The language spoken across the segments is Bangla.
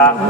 Uh,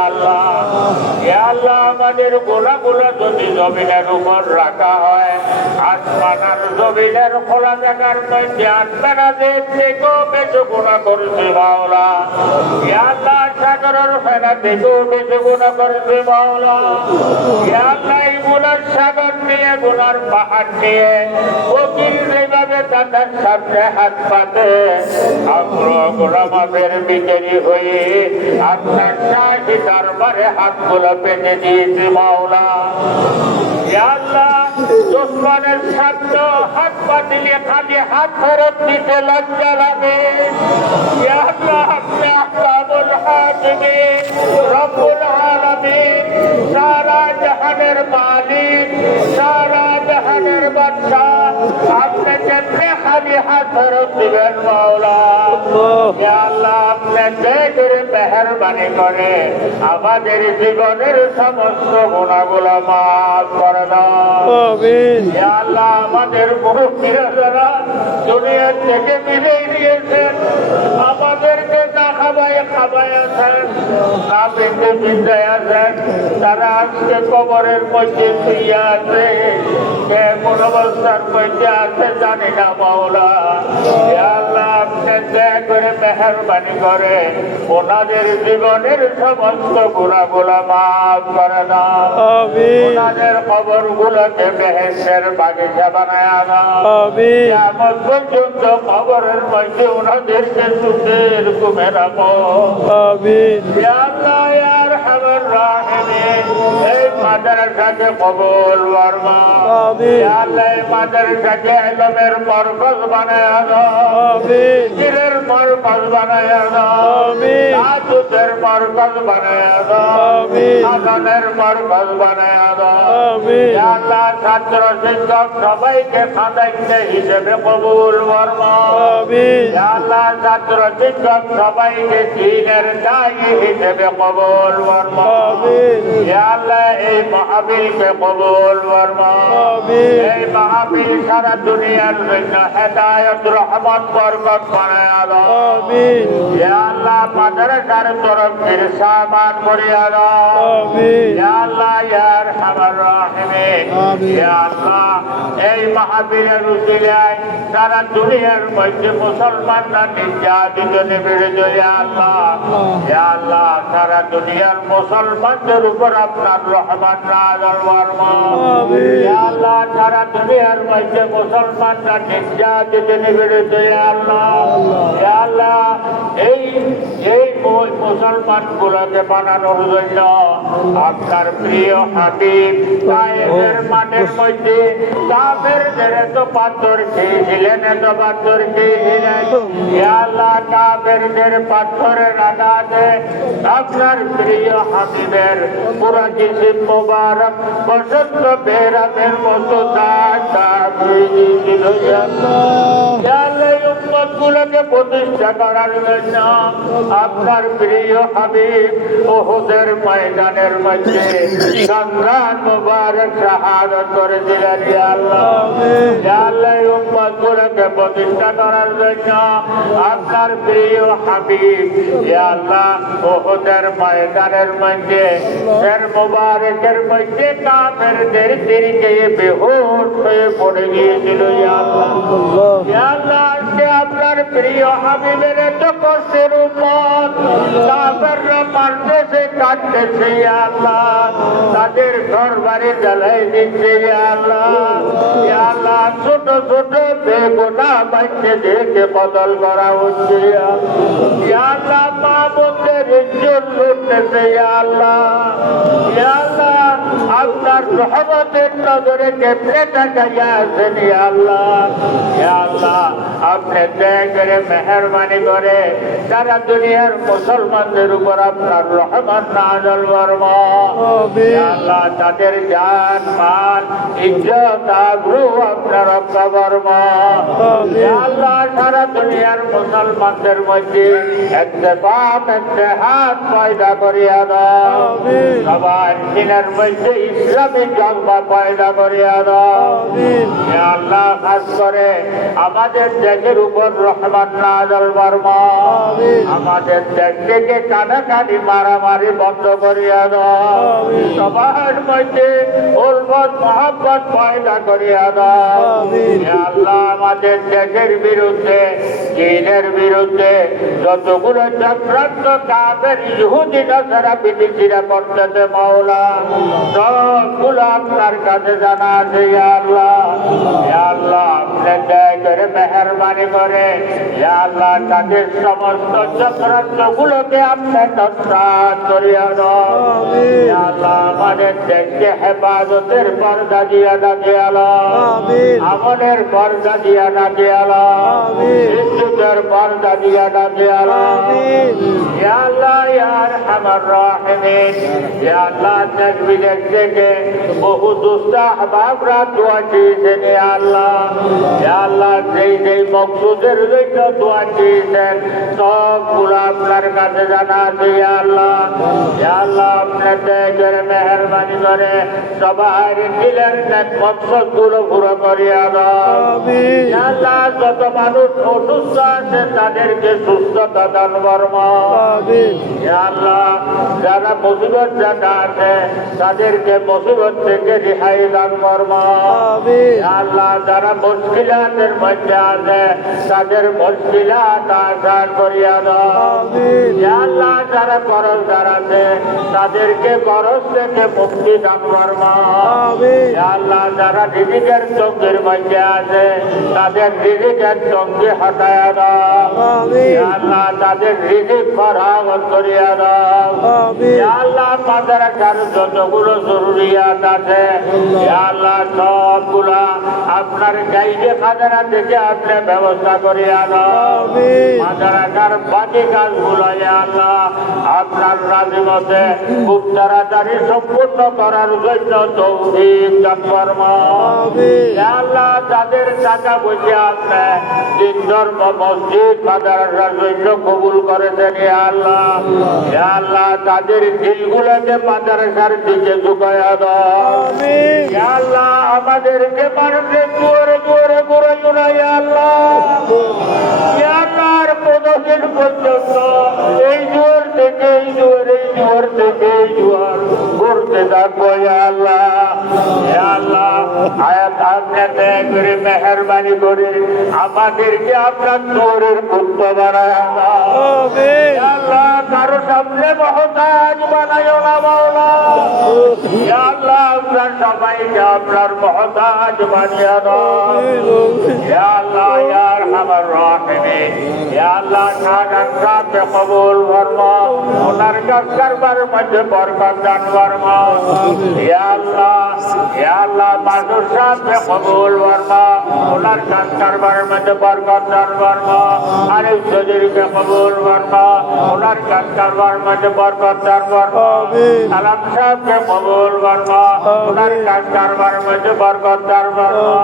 আল্লাহ। আল্লাহ, আমাদের গোলাগুলো যদি জমিনের উপর রাখা হয়, আসমানার জমিনের খোলা জায়গার মধ্যে আত্মারা দেখো বেশি গোলা করছে আল্লাহ সাগরের ফেনা দেখো বেশি গুণা করছে মাওলা গুণার সাগর নিয়ে, গুণার পাহাড় নিয়ে। ওকিল যেভাবে তাদের সামনে হাত পাতে আমরা গোলামাদের বিকেরি হয়ে আপনার শাহী দরবারে হাতগুলো পেতে দিয়েছি মাওলা। দুশ্মনের শব্দ হাত পাতিলে খালি হাত ফেরত দিতে লজ্জা লাগে। হাকিমিন রব্বুল আলামিন সারা জাহানের মালিক সারা জাহানের বাদশাহ আপনি কেমনে খালি হাত ফেরত দিবেন মাওলা। আল্লাহ। আপনি দেশের মেহরবানি করে আমাদের জীবনের সমস্ত গুণাগুলো মাফ করে আল্লাহ আমাদের যারা থেকে বিদায় দিয়েছেন আমাদেরকে না খাবাই খাবাই আছেন না পেটে আছেন তারা আজকে কবরের মধ্যে শুয়ে আছে। কে কোন অবস্থার মধ্যে আছে জানি না মাওলা। আল্লাহ আপনি দয়া করে মেহরবানি করে ওনাদের জীবনের সমস্ত গুণাগুলা মাফ করে আমিন। ওনাদের খবর গুলোকে বেহেসের বাগিচা বানায় আমিন। আমার পর্যন্ত খবরের মধ্যে ওনাদেরকে সুখের ঘুমে ইয়া আল্লাহ, ইয়া আরহামার রাহিমিন, এই মাদ্রাসাকে কবুল ফরমা। আমিন। ইয়া আল্লাহ, এই মাদ্রাসাকে ইলমের মরকজ বানায় দাও। আমিন পীরের মরকজ বানায় দাও। আমিন। তাজুদের মরকজ বানায় দাও। আমিন। আজানের মরকজ বানায় দাও। আমিন ইয়া আল্লাহ, ছাত্র শিক্ষক সবাইকে খাদাইতে হিসেবে কবুল ফরমা। আমিন ইয়া আল্লাহ, ছাত্র শিক্ষক সবাইকে দিনের দায়ী হিসেবে কবুল ফরমা। আমিন ইয়া আল্লাহ, এই মাহফিলকে কবুল। আমিন। এই মাহফিল সারা দুনিয়ার জন্য হেদায়ত রহমত বরকত বানায় আল্লাহ, মাদ্রাসার তরফের সামান করিয়া আল্লাহ, ইয়া আরহামার রাহিমিন। আল্লাহ, এই মাহফিলের উসিলায় সারা দুনিয়ার মধ্যে মুসলমানরা নির্যাতিত নিপীড়িত ইয়া আল্লাহ। আল্লাহ। সারা দুনিয়ার মুসলমানদের উপর আপনার রহমান নাজল ফরমা আমিন। আল্লাহ সারা দুনিয়ার মধ্যে মুসলমানরা নির্যাতিত নিপীড়িত আল্লাহ। আল্লাহ। এই এই মুসলমান গুলোকে বানানোর জন্য আপনার প্রিয় হাবিব মাঠের মধ্যে কাফের এত পাথর খেয়েছিলেন এত পাথর খেয়েছিলেন আল্লাহ কাফেরদের পাথরের আঘাতে আপনার প্রিয় হাবিবের পুরা জিসিম মোবারক বসন্ত বেরামের মতো দাগ দাগ প্রতিষ্ঠা করার জন্য আপনার প্রিয় হাবিব ওহুদের ময়দানের মধ্যে সংগ্রাম মুবারক শাহাদত করেছিলেন আল্লাহ। ইয়া আল্লাহ প্রতিষ্ঠা করার জন্য আপনার প্রিয় হাবিব আল্লাহ ওহুদের ময়দানের মধ্যে এর মুবারকের মধ্যে কাফেরদের দিকে বেহুশ হয়ে পড়ে গিয়েছিল আপনার প্রিয় হাবিবের কষ্টের উপর কাফেররা মারতেছে কাটতেছে আল্লাহ। তাদের ঘর বাড়ি জ্বালাই দিচ্ছে আল্লাহ। আল্লাহ, ছোট ছোট বেগুনা বাচ্চা দেখে বদল করা হচ্ছে আল্লাহ। মা বোনদের ইজ্জত লুটতেছে আল্লাহ। আপনার রহমতের নজরে কেমনে তাকাইয়া আছেন আল্লাহ? আল্লাহ আপনি দয়া করে মেহরবানি করে সারা দুনিয়ার মুসলমানদের উপর আপনার রহমত নাজল বর্মা আল্লাহ তাদের জান মাল ইজ্জত আবরু আপনার রক্ষা বর্মা আল্লাহ সারা দুনিয়ার মুসলমানদের মধ্যে ইত্তেফাক ইত্তেহাদ পয়দা করিয়া দাও। সবার দিনের মধ্যে ইসলামী জন্মা পয়দা করিয়া দাও আল্লাহ খাস করে আমাদের দেশের উপর রহমান নাজল বর্মা। আমাদের দেশ থেকে কানাকানি মারামারি বন্ধ করিয়া দাও। সবার মধ্যে উলফত মহাব্বত পয়দা করিয়া দাও আল্লাহ আমাদের দেশের বিরুদ্ধে চীনের বিরুদ্ধে যতগুলো চক্রান্ত কাপের ইহুদি নাসারা বিদেশিরা করতেছে মাওলা সবগুলো আপনার কাছে জানা আছে আল্লাহ। আল্লাহ আপনি দয়া করে মেহরবানি করে আল্লাহ তাদের সমস্ত চক্রান্ত গুলোকে আপনি নস্বাত করিয়া দাও। আমিন। আল্লাহ আমাদের দেশকে হেফাজতের পর্দা দিয়া না আমিন। আমনের পর্দা দিয়া আলো আমিন। বিদ্যুতের পর্দা দিয়া আল্লাহ ইয়া আরহামার রাহিমিন। আল্লাহ থেকে বহু দুষ্ট আহবাবরা দোয়া চেয়েছেন আল্লাহ। আল্লাহ যেই যেই মকসুদের জন্য দোয়া চেয়েছেন সবগুলো আপনার কাছে জানা আছে আল্লাহ। আল্লাহ আপনার দয়া করে মেহরবানি করে সবার দিলের মকসদগুলো পুরো করিয়া আল্লাহ যত মানুষ অসুস্থ আছে তাদেরকে সুস্থতা দান ইয়া আল্লাহ যারা মুসিবত জানা আছে তাদেরকে মুসিবত থেকে রেহাই দান ইয়া আল্লাহ যারা মুশকিলাতের মধ্যে আছে তাদের মুশকিলাত আসান করিয়া দাও। আল্লাহ যারা করজদার আছে তাদেরকে করজ থেকে মুক্তি দান ইয়া আল্লাহ যারা রিজিকের চোখের মধ্যে আছে তাদের রিজিকের চোখকে হটায়া দাও। তাদের রিজিক ফরাগত করিয়া দাও। আল্লাহ মাদ্রাসার যতগুলো জরুরিয়াত আছে আল্লাহ। সবগুলা আপনার গাইডে খাজানা থেকে আপনি ব্যবস্থা করিয়া দাও। আমিন। মাদ্রাসার বাকি কাজগুলো আল্লাহ আপনার রাজিমতে খুব তাড়াতাড়ি সম্পূর্ণ করার জন্য তৌফিক দান ফরমা আমিন। আল্লাহ যাদের টাকা পয়সা আপনি দিন ধর্ম মসজিদ মাদ্রাসার জন্য কবুল করেছেন আল্লাহ। আল্লাহ। তাদের দিলগুলোকে মাদ্রাসার দিকে আল্লাহ আমাদেরকে মানুষের আল্লাহ। আল্লাহর পর্যন্ত এই জোর থেকে এই জোর এই থাকব আল্লাহ। আল্লাহ আয়াত আপনি করে মেহরবানি করে আমাদেরকে আপনার জোরের পুত্র বানায় আল্লাহ কারও সামনে মহতাজ বানাইও না মাওলা। আল্লাহ আপনার সবাইকে আপনার মহতাজ বানিয়ে দাও। আল্লাহ আরহামার রাহিমিন ইয়া আল্লাহ খাজান সাহেবকে কবুল ফরমা ওনার কারবার মধ্যে বরকত দান ফরমা ইয়া আল্লাহ ইয়া আল্লাহ মাসুর সাহেবকে কবুল ফরমা ওনার কারবার মধ্যে বরকত দান ফরমা আরিফ চৌধুরীকে কবুল ফরমা ওনার কারবার মধ্যে বরকত দান ফরমা আমিন। সালাম সাহেবকে কবুল ফরমা ওনার কারবার মধ্যে বরকত দান ফরমা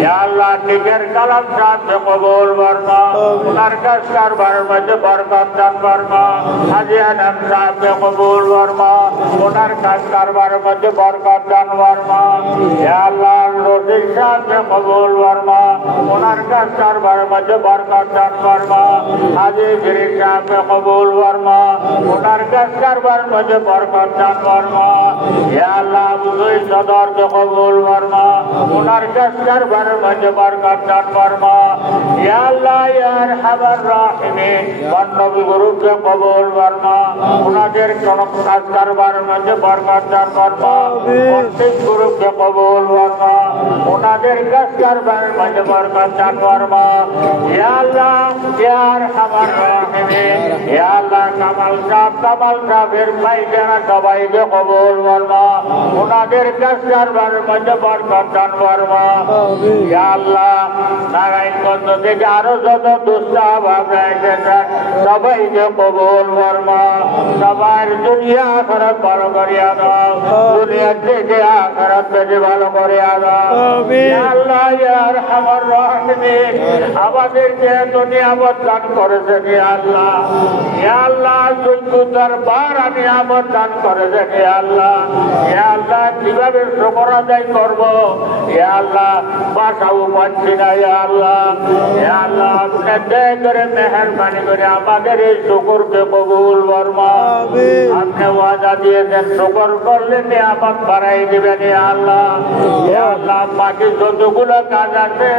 ইয়া আল্লাহ নিজের কালাম সাহেবকে কবুল ফরমা ওনার কাজ কারবার মধ্যে বরকত দান বর্মা হাজি আনাম সাহেবকে কবুল বর্মা ওনার কাজ কারবার মধ্যে বরকত দান বর্মা আল্লাহ রশিদ সাহেবকে কবুল ফরমা ওনার কাজ কারবার মধ্যে বরকত দান ফরমা হাজি গিরি সাহেবকে কবুল ফরমা ওনার কাজ কারবার মধ্যে বরকত দান ফরমা ইয়া আল্লাহ বুঝই সদরকে কবুল কবুল ফরমা ওনার কাজকার বারের মধ্যে বরকত দান ফরমা ইয়া আল্লাহ ইয়ার হাবার রাহিমে বন্নবী গুরুকে কবুল ওনাদের কোন কাজ কারবারের মধ্যে বরকত দান ফরমা প্রত্যেক গুরুকে আল্লাহ ইয়ার আল্লাহ কামাল কামাল সবাইকে কবুল ওনাদের কাজ আল্লাহ নারায়ণগঞ্জ থেকে আরও যত এসেছেন সবাইকে কবুল সবার দুনিয়া আখরাত করিয়া দাও। দুনিয়া থেকে আখরাত বেশি ভালো করিয়া দাও। আল্লাহ আমাদেরকে এত নিয়ামত দান করেছেন আল্লাহ। আল্লাহ যোগ্যতার বার আমত দান করেছেন আল্লাহ। আল্লাহ কীভাবে শুকর আদায় করব? আল্লাহ বাসাও পাচ্ছি না আল্লাহ। আল্লাহ দয়া করে মেহরবানি করে আমাদের এই শুকরকে কবুল বর্মা। আপনি ওয়াদা দিয়েছেন শুকর করলে নিয়ামত বাড়াই দিবেন আল্লাহ। আল্লাহ বাকি যতগুলো কাজ আছে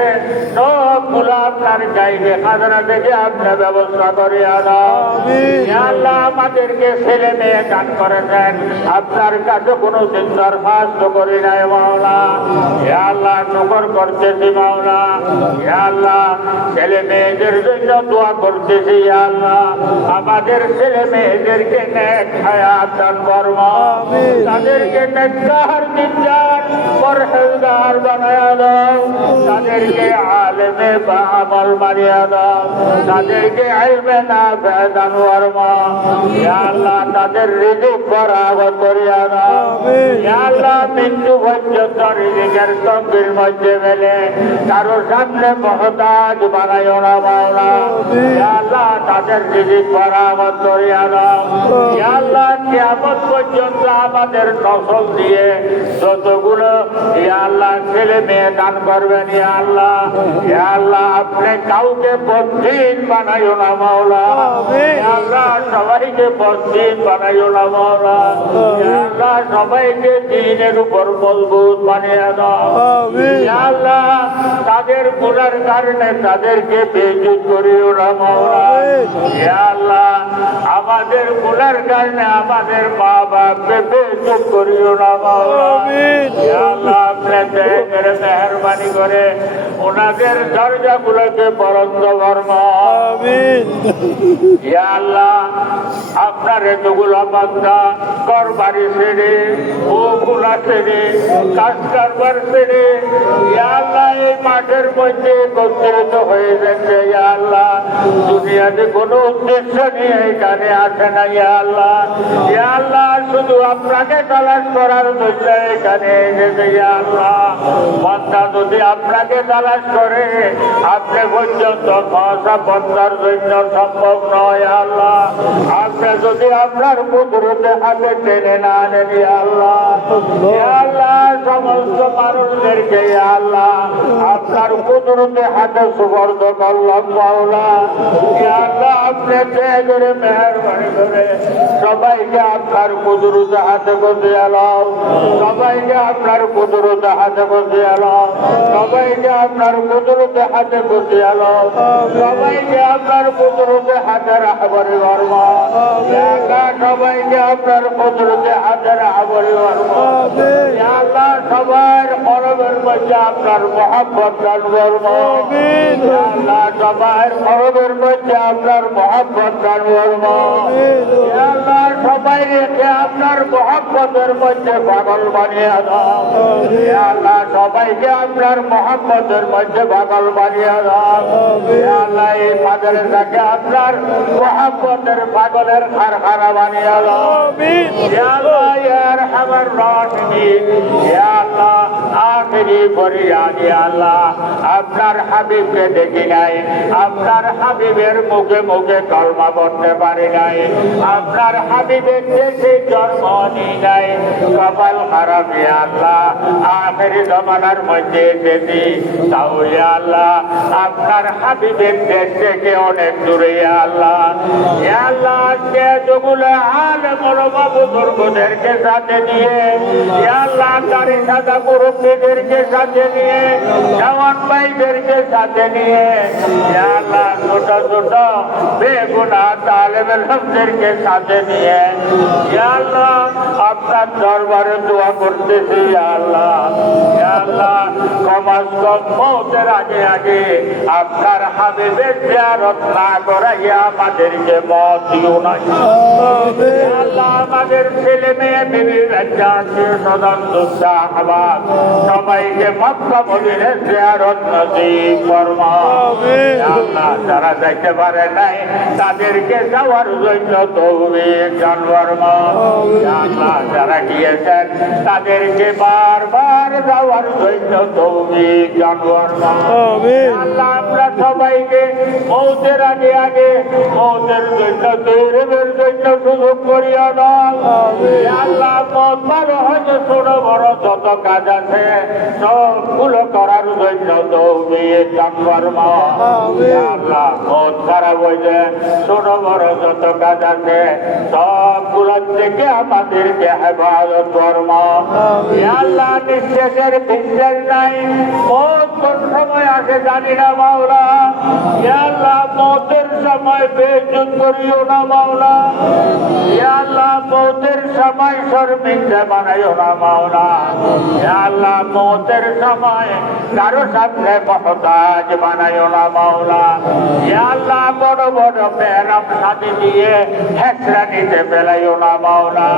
সবগুলো আপনার গাইবে খাজানা থেকে আপনি ব্যবস্থা করে দাও। আল্লাহ আমাদেরকে ছেলে মেয়ে দান করেছেন। আপনার কাছে কোনো দিন দরখাস্ত করি নাই মাওলা। আল্লাহ শুকর করতেছি মাওলা। আল্লাহ ছেলে মেয়েদের জন্য দোয়া করতেছি আল্লাহ। আমাদের ছেলে মেয়েদেরকে নেক হায়াত দান তাদেরকে নেককার দিনদার পরহেজগার বানায়া দাও। তাদেরকে আলেমে বা আমল মারিয়া দাও। তাদেরকে আইবে না বেদান ওয়ারমা। ইয়া আল্লাহ তাদের রিজিক বরাবর করিয়া দাও। আল্লাহ মৃত্যু পর্যন্ত রিজিকের তকবির মধ্যে ফেলে। কারও সামনে মহতাজ বানাইও না মাওলা। আল্লাহ তাদের রিজিক বরাবর করিয়া দাও। আল্লাহ কিয়ামত পর্যন্ত আমাদের নসল দিয়ে যতগুলো আল্লাহ ছেলে মেয়ে দান করবেন ইয়া আল্লাহ। ইয়া আল্লাহ আপনি কাউকে বদ্দিন বানাইও না মাওলা। আল্লাহ সবাইকে বদ্দিন বানাইও না মাওলা। আল্লাহ সবাইকে দিনের উপর মজবুত বানিয়ে দাও। আল্লাহ তাদের গুণার কারণে তাদেরকে বেজুত করিও না মাওলা। ইয়া আল্লাহ আমাদের মনের কারণে আমাদের মা বাপকে বেজুত করিও না। আল্লাহ দয়া করে মেহরবানি করে ওনাদের দরজাগুলোকে বরন্দ আমিন। আপনার এতগুলো বান্দা করবারি ছেড়ে বউগুলা ছেড়ে কাজ কারবার ছেড়ে, ইয়া আল্লাহ, এই মাঠের মধ্যে একত্রিত হয়ে যাচ্ছে ইয়া আল্লাহ। দুনিয়াতে কোনো উদ্দেশ্য নিয়ে এখানে আসে না, ইয়া আল্লাহ। ইয়া আল্লাহ, শুধু আপনাকে তালাশ করার জন্য এখানে এসেছে, ইয়া আল্লাহ। যদি আপনাকে তালাশ করে, আপনি পর্যন্ত বন্ধার জন্য সম্ভব নয়, আল্লাহ। আপনি যদি আপনার কুদরতে হাতে টেনে না ইয়া আল্লাহ। আল্লাহ, সমস্ত মানুষদেরকে আল্লাহ, আপনার কুদরতে হাতে সুবর্দ করলাম মাওলা আল্লাহ, আপনি মেহরবানি করে সবাইকে আপনার কুদরতে হাতে বসে এলাও সবাইকে আপনার কুদরতে হাতে বসে এলাও সবাইকে আপনার কুদরতে হাতে বসে এলাও সবাইকে আপনার কুদরতে হাতে রাখবারে বর্মা আল্লাহ সবাইকে আপনার কুদরতে বর্মা আমিন। আল্লাহ সবার মরবের মধ্যে আপনার মহাব্বত দান বর্মা আল্লাহ সবার মরবের মধ্যে আপনার মহাব্বত দান বর্মা আল্লাহ সবাই রেখে আপনার মহাব্বতের মধ্যে পাগল বানিয়ে দাও। আল্লাহ সবাইকে আপনার মহাব্বতের মধ্যে পাগল বানিয়ে দাও। আল্লাহ এই মাদ্রাসাকে আপনার মহাব্বতের পাগলের কারখানা বানিয়ে আল্লাহ হে আল্লাহ আখেরি ফরিয়াদি আল্লাহ। আপনার হাবিবকে দেখি নাই। আপনার হাবিবের মুখে মুখে কলমা পড়তে পারি নাই। আপনার হাবিবের দেশে জন্ম নিই নাই। কপাল খারাপ আল্লাহ। আখেরি জমানার মধ্যে এসেছি। তাও আল্লাহ। আপনার হাবিবের দেশ থেকে অনেক দূরে আল্লাহ। আল্লাহ, আজকে যগুলো হাল বড় বাবু দুর্গদেরকে সাথে নিয়ে আল্লাহ দাড়ি সাদা মুরব্বীদেরকে সাথে নিয়ে, জওয়ান ভাইদেরকে সাথে নিয়ে। আল্লাহ, ছোট ছোট, বেগুনা তালেব সাথে নিয়ে। আল্লাহ, আপনার দরবারে দোয়া করতেছি আল্লাহ। আল্লাহ কমাস কম, মৌতের আগে আগে আপনার হাবিবের জিয়ারত না করাইয়া আমাদেরকে মত দিও না। আল্লাহ, আমাদের ছেলে মেয়ে, বিবি, বাচ্চা আত্মীয় স্বজন দুঃখ আহ্বান সবাইকে মক্কা মদিনে জিয়ারত নসিব ফরমা। আল্লাহ যারা যাইতে পারে নাই তাদেরকে যাওয়ার জন্য তৌফিক দান ফরমা। আল্লাহ যারা গিয়েছেন তাদেরকে বারবার যাওয়ার জন্য তৌফিক দান ফরমা। আল্লাহ আমরা সবাইকে মৌতের আগে আগে মৌতের জন্য তৈরিবের জন্য সুযোগ করিয়া দাও। আমিন। আল্লাহ মত ভালো হয়তো ছোট বড় যত কাজ আছে সবগুলো করার জন্য চাকর্মা আমিন। আল্লাহ মত খারাপ হয়েছে ছোট বড় যত কাজ আছে সবগুলোর থেকে আমাদেরকে হেফাজত কর্ম আমিন। আল্লাহ নিঃশেষের বিশ্বাস নাই মত কোন সময় আসে জানি না, মাওলা। আল্লাহ, মতের সময় বেজুত করিও না, মাওলা। আল্লাহ, মতের সময় শর্মিন্দা বানাইও না, মাওলা। আল্লাহ, মতের সময় কারও সামনে মহতাজ বানাইও না, মাওলা। আল্লাহ, বড় বড় বেরাম সাথে দিয়ে হেসরা নিতে পেলাইও না, মাওলা।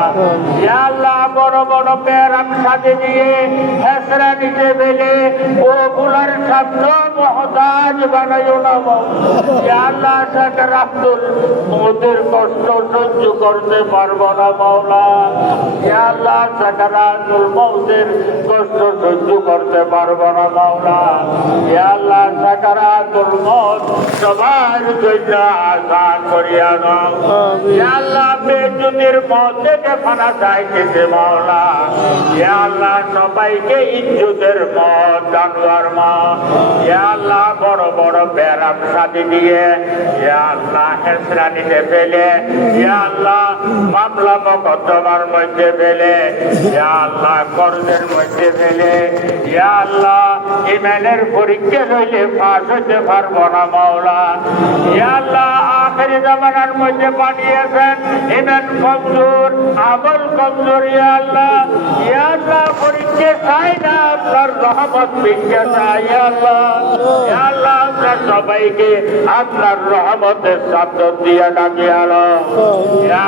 আল্লাহ, বড় বড় বেরাম সাথে দিয়ে হেসরা নিতে পেলে ওগুলার শব্দ মহতাজ বানাইও না আল্লাহ সাকার আব্দুল মোদের কষ্ট সহ্য করতে পারব না মাওলা। ইয়া আল্লাহ সাকার আব্দুল মৌদের কষ্ট সহ্য করতে পারব না মাওলা। ইয়া আল্লাহ সাকার আব্দুল মৌত সবার জন্য আসান করিয়া দাও। আল্লাহ বেজুতির মত থেকে ফানা চাইতেছে মাওলা। ইয়া আল্লাহ সবাইকে ইজ্জতের মত জানোয়ার আল্লাহ। বড় বড় বেরাম সাথে দিয়ে। আল্লাহ হেসরা নিতে পেলে। ইয়া আল্লাহ, মামলা মকদ্দমার মধ্যে ইয়া আল্লাহ কর্জের মধ্যে ইয়া আল্লাহ, ইমেনের পরীক্ষা পাস হইতে না, মাওলা। আল্লাহ, আখেরি জামানার মধ্যে পাঠিয়েছেন। ইমান কমজোর, আমল কমজোর, ইয়া ইয়া আল্লাহ, পরীক্ষা চাই না আপনার রহমত ভিক্ষা সবাইকে আপনার রহমতের সাথ দিয়ে ডাকি আলো।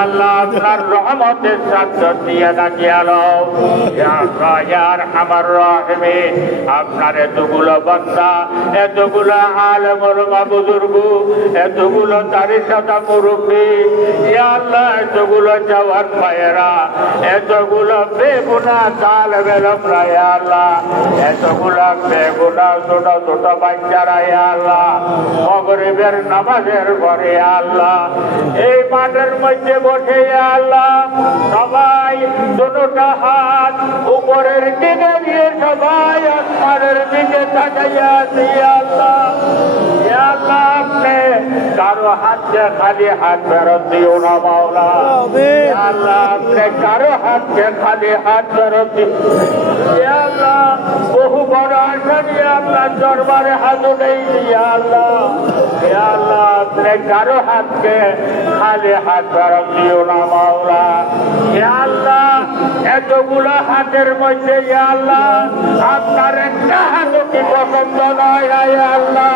আল্লাহ, আপনার রহমতের দিয়ে ডাকি আলো। আমার রহমে, আপনার এতগুলো বাচ্চা এতগুলো আলেম, ওলমা বুজুর্গ, এতগুলো তারি সাদা মুরব্বী আল্লাহ, এতগুলো জওয়ান ভাইয়েরা, এতগুলো বেগুনা তাল বেলমরা আল্লাহ, এতগুলো বেগুনা ছোট ছোট বাচ্চারা আল্লাহ মগরিবের নামাজের পরে আল্লাহ এই মাঠের মধ্যে বসে আল্লাহ সবাই দুটোটা হাত উপরের দিকে দিয়ে সবাই আসমানের দিকে তাকাইয়া আছে আল্লাহ। আল্লাহ আপনি কারও হাতকে খালি হাত ফেরত দিও না মাওলা। আল্লাহ আপনি কারও হাতকে খালি হাত ফেরত দিও। আল্লাহ বহু বড় আশা নিয়ে আপনার দরবারে হাত আপনি কারও হাতকে খালি হাত ফেরত দিও না, মাওলা। আল্লাহ, এতগুলো হাতের মধ্যে আল্লাহ, আপনার একটা হাতও কি পছন্দ নয় আল্লাহ?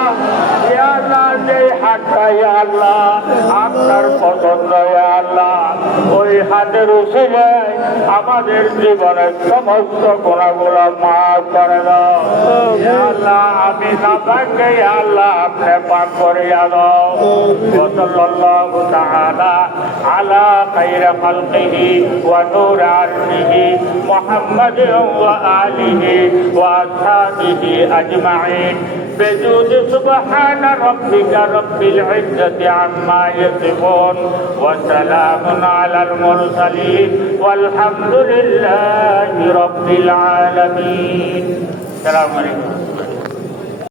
আল্লাহ যে হাতটা আল্লাহ, আপনার পছন্দ আল্লাহ। ওই হাতের উচিলে আমাদের জীবনের সমস্ত গুণাগুলো মাফ করে ইয়া আল্লাহ আমি না পাকে ইয়া আল্লাহ আপনি পাক করিয়া দাও وصلى الله تعالى على خير خلقه ونور عرشه محمد وآله وأصحابه أجمعين بجود سبحان ربك رب العزة عما يصفون وسلام على المرسلين والحمد لله رب العالمين السلام عليكم